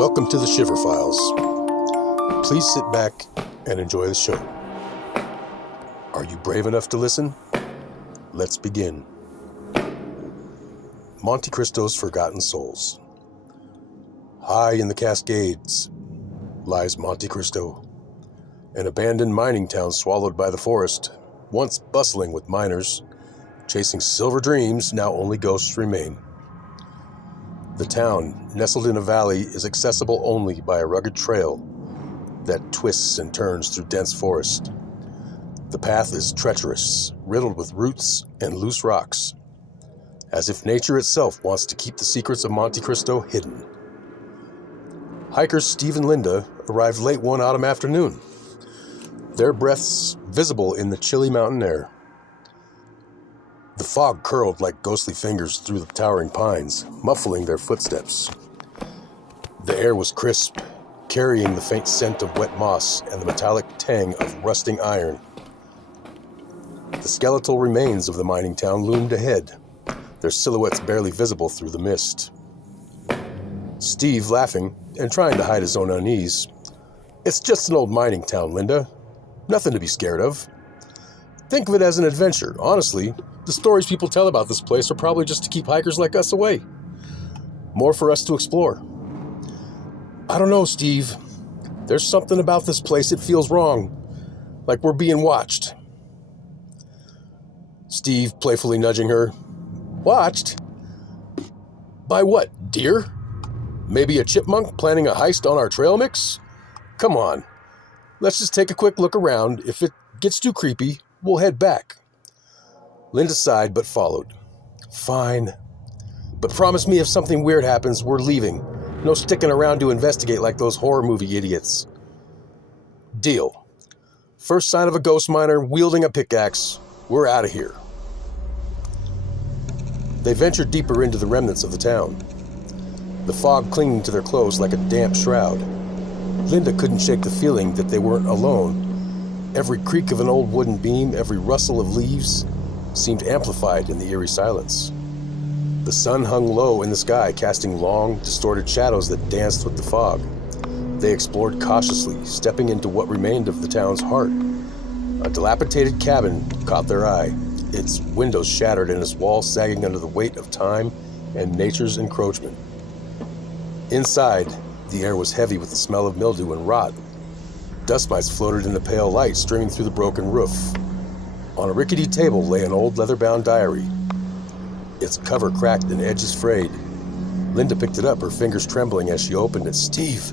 Welcome to the Shiver Files. Please sit back and enjoy the show. Are you brave enough to listen? Let's begin. Monte Cristo's Forgotten Souls. High in the Cascades lies Monte Cristo, an abandoned mining town swallowed by the forest, once bustling with miners, chasing silver dreams, now only ghosts remain. The town, nestled in a valley, is accessible only by a rugged trail that twists and turns through dense forest. The path is treacherous, riddled with roots and loose rocks, as if nature itself wants to keep the secrets of Monte Cristo hidden. Hikers Steve and Linda arrived late one autumn afternoon, their breaths visible in the chilly mountain air. The fog curled like ghostly fingers through the towering pines, muffling their footsteps. The air was crisp, carrying the faint scent of wet moss and the metallic tang of rusting iron. The skeletal remains of the mining town loomed ahead, their silhouettes barely visible through the mist. Steve, laughing and trying to hide his own unease. "It's just an old mining town, Linda. Nothing to be scared of. Think of it as an adventure. Honestly, the stories people tell about this place are probably just to keep hikers like us away. More for us to explore." "I don't know, Steve. There's something about this place, it feels wrong. Like we're being watched." Steve, playfully nudging her. "Watched? By what, deer? Maybe a chipmunk planning a heist on our trail mix? Come on. Let's just take a quick look around. If it gets too creepy, we'll head back." Linda sighed but followed. "Fine. But promise me if something weird happens, we're leaving. No sticking around to investigate like those horror movie idiots." "Deal. First sign of a ghost miner wielding a pickaxe, we're out of here." They ventured deeper into the remnants of the town, the fog clinging to their clothes like a damp shroud. Linda couldn't shake the feeling that they weren't alone. Every creak of an old wooden beam, every rustle of leaves, seemed amplified in the eerie silence. The sun hung low in the sky, casting long, distorted shadows that danced with the fog. They explored cautiously, stepping into what remained of the town's heart. A dilapidated cabin caught their eye, its windows shattered and its walls sagging under the weight of time and nature's encroachment. Inside, the air was heavy with the smell of mildew and rot. Dust mites floated in the pale light streaming through the broken roof. On a rickety table lay an old leather-bound diary. Its cover cracked and edges frayed. Linda picked it up, her fingers trembling as she opened it. "Steve,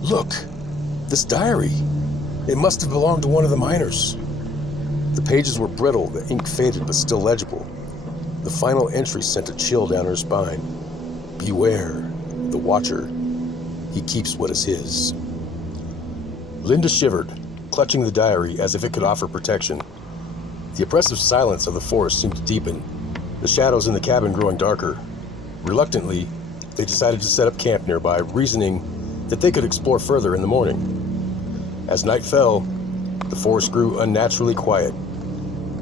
look! This diary! It must have belonged to one of the miners." The pages were brittle, the ink faded but still legible. The final entry sent a chill down her spine. "Beware, the Watcher. He keeps what is his." Linda shivered, clutching the diary as if it could offer protection. The oppressive silence of the forest seemed to deepen, the shadows in the cabin growing darker. Reluctantly, they decided to set up camp nearby, reasoning that they could explore further in the morning. As night fell, the forest grew unnaturally quiet.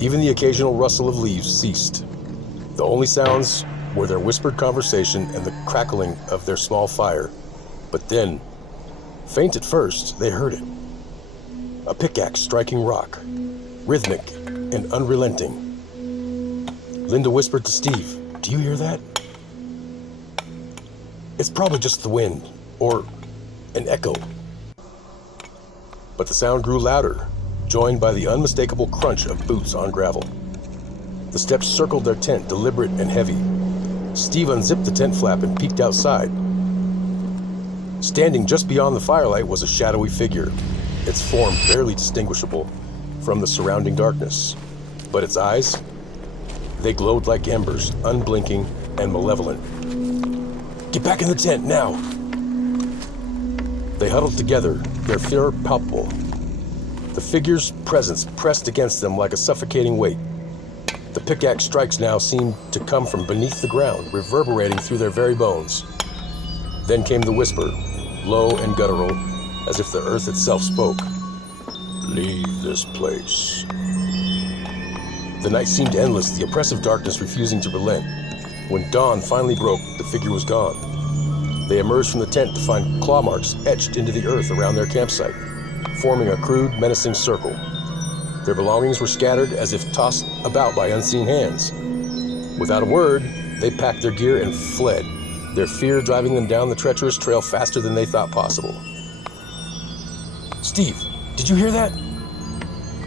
Even the occasional rustle of leaves ceased. The only sounds were their whispered conversation and the crackling of their small fire. But then, faint at first, they heard it. A pickaxe striking rock, rhythmic and unrelenting. Linda whispered to Steve, "Do you hear that?" "It's probably just the wind, or an echo." But the sound grew louder, joined by the unmistakable crunch of boots on gravel. The steps circled their tent, deliberate and heavy. Steve unzipped the tent flap and peeked outside. Standing just beyond the firelight was a shadowy figure, its form barely distinguishable from the surrounding darkness. But its eyes, they glowed like embers, unblinking and malevolent. "Get back in the tent, now!" They huddled together, their fear palpable. The figure's presence pressed against them like a suffocating weight. The pickaxe strikes now seemed to come from beneath the ground, reverberating through their very bones. Then came the whisper, low and guttural, as if the earth itself spoke. "Leave this place." The night seemed endless, the oppressive darkness refusing to relent. When dawn finally broke, the figure was gone. They emerged from the tent to find claw marks etched into the earth around their campsite, forming a crude, menacing circle. Their belongings were scattered as if tossed about by unseen hands. Without a word, they packed their gear and fled, their fear driving them down the treacherous trail faster than they thought possible. Steve, did you hear that?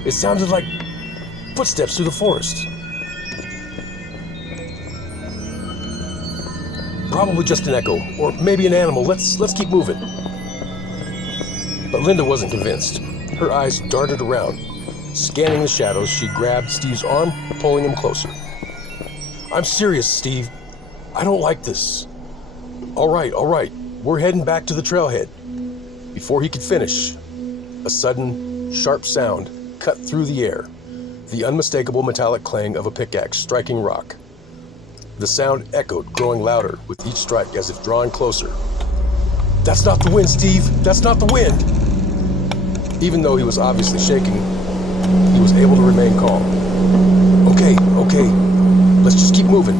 It sounded like footsteps through the forest. Probably just an echo, or maybe an animal. Let's keep moving. But Linda wasn't convinced. Her eyes darted around. Scanning the shadows, she grabbed Steve's arm, pulling him closer. I'm serious, Steve. I don't like this. All right. We're heading back to the trailhead. Before he could finish, a sudden, sharp sound cut through the air, the unmistakable metallic clang of a pickaxe striking rock. The sound echoed, growing louder with each strike as if drawing closer. That's not the wind, Steve. That's not the wind. Even though he was obviously shaking, he was able to remain calm. Okay. Let's just keep moving.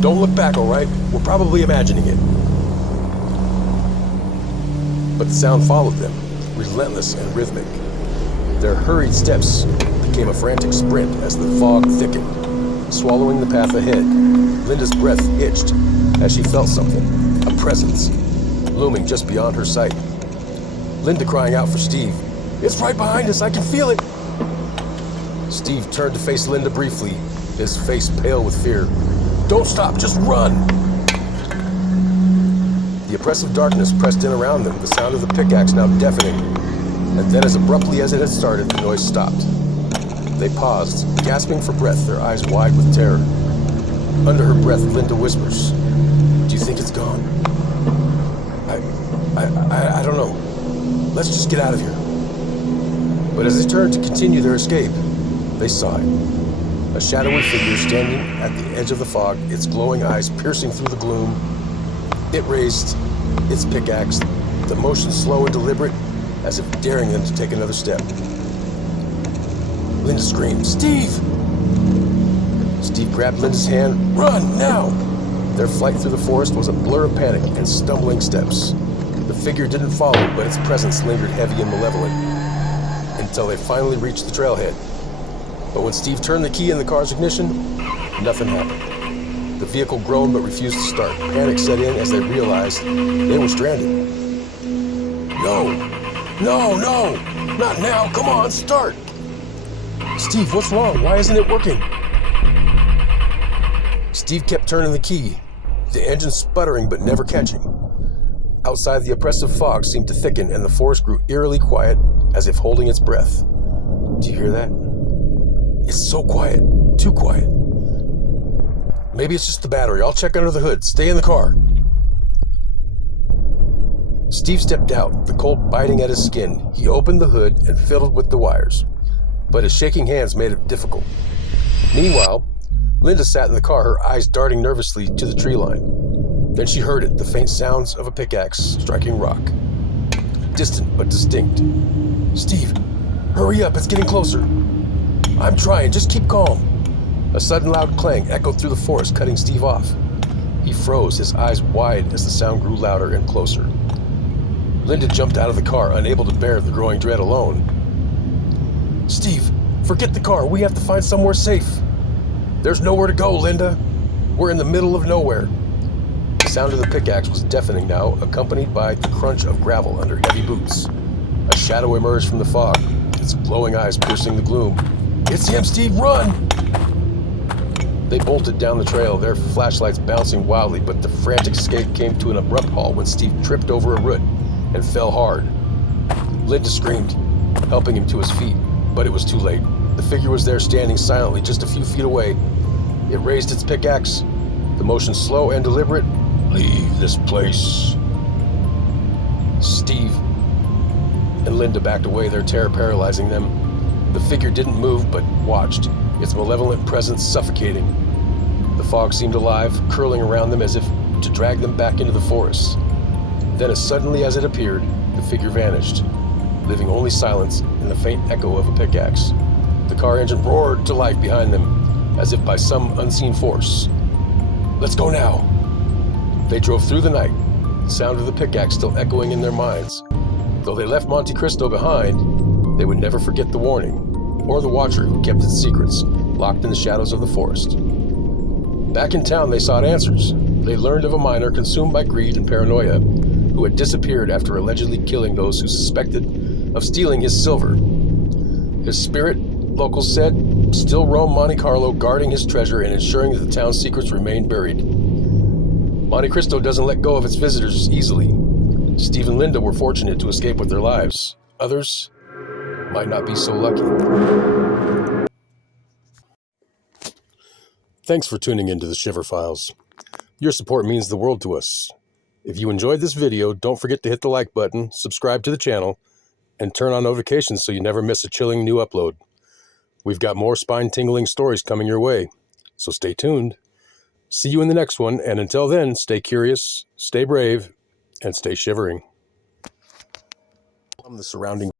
Don't look back, all right? We're probably imagining it. But the sound followed them, relentless and rhythmic. Their hurried steps became a frantic sprint as the fog thickened, swallowing the path ahead. Linda's breath itched as she felt something, a presence, looming just beyond her sight. Linda crying out for Steve. It's right behind us, I can feel it. Steve turned to face Linda briefly, his face pale with fear. Don't stop, just run! The oppressive darkness pressed in around them, the sound of the pickaxe now deafening. And then as abruptly as it had started, the noise stopped. They paused, gasping for breath, their eyes wide with terror. Under her breath, Linda whispers, Do you think it's gone? I don't know. Let's just get out of here. But as they turned to continue their escape, they saw it. A shadowy figure standing at the edge of the fog, its glowing eyes piercing through the gloom. It raised its pickaxe, the motion slow and deliberate, as if daring them to take another step. Linda screamed, Steve! Steve grabbed Linda's hand. Run, now! Their flight through the forest was a blur of panic and stumbling steps. The figure didn't follow, but its presence lingered heavy and malevolent, until they finally reached the trailhead. But when Steve turned the key in the car's ignition, nothing happened. The vehicle groaned but refused to start. Panic set in as they realized they were stranded. No, not now, come on, start! Steve, what's wrong? Why isn't it working? Steve kept turning the key, the engine sputtering but never catching. Outside, the oppressive fog seemed to thicken and the forest grew eerily quiet, as if holding its breath. Do you hear that? It's so quiet, too quiet. Maybe it's just the battery. I'll check under the hood. Stay in the car. Steve stepped out, the cold biting at his skin. He opened the hood and fiddled with the wires, but his shaking hands made it difficult. Meanwhile, Linda sat in the car, her eyes darting nervously to the tree line. Then she heard it, the faint sounds of a pickaxe striking rock. Distant but distinct. Steve, hurry up, it's getting closer. I'm trying, just keep calm. A sudden loud clang echoed through the forest, cutting Steve off. He froze, his eyes wide as the sound grew louder and closer. Linda jumped out of the car, unable to bear the growing dread alone. Steve, forget the car. We have to find somewhere safe. There's nowhere to go, Linda. We're in the middle of nowhere. The sound of the pickaxe was deafening now, accompanied by the crunch of gravel under heavy boots. A shadow emerged from the fog, its glowing eyes piercing the gloom. It's him, Steve, run! They bolted down the trail, their flashlights bouncing wildly, but the frantic escape came to an abrupt halt when Steve tripped over a root and fell hard. Linda screamed, helping him to his feet, but it was too late. The figure was there standing silently just a few feet away. It raised its pickaxe, the motion slow and deliberate. Leave this place. Steve and Linda backed away, their terror paralyzing them. The figure didn't move, but watched, its malevolent presence suffocating. The fog seemed alive, curling around them as if to drag them back into the forest. Then as suddenly as it appeared, the figure vanished, leaving only silence and the faint echo of a pickaxe. The car engine roared to life behind them, as if by some unseen force. Let's go now. They drove through the night, the sound of the pickaxe still echoing in their minds. Though they left Monte Cristo behind, they would never forget the warning, or the watcher who kept its secrets, locked in the shadows of the forest. Back in town, they sought answers. They learned of a miner consumed by greed and paranoia, who had disappeared after allegedly killing those who suspected of stealing his silver. His spirit, locals said, still roamed Monte Carlo, guarding his treasure and ensuring that the town's secrets remained buried. Monte Cristo doesn't let go of its visitors easily. Steve and Linda were fortunate to escape with their lives. Others might not be so lucky. Thanks for tuning into the Shiver Files. Your support means the world to us. If you enjoyed this video, don't forget to hit the like button, subscribe to the channel, and turn on notifications so you never miss a chilling new upload. We've got more spine-tingling stories coming your way, so stay tuned. See you in the next one, and until then, stay curious, stay brave, and stay shivering. The surrounding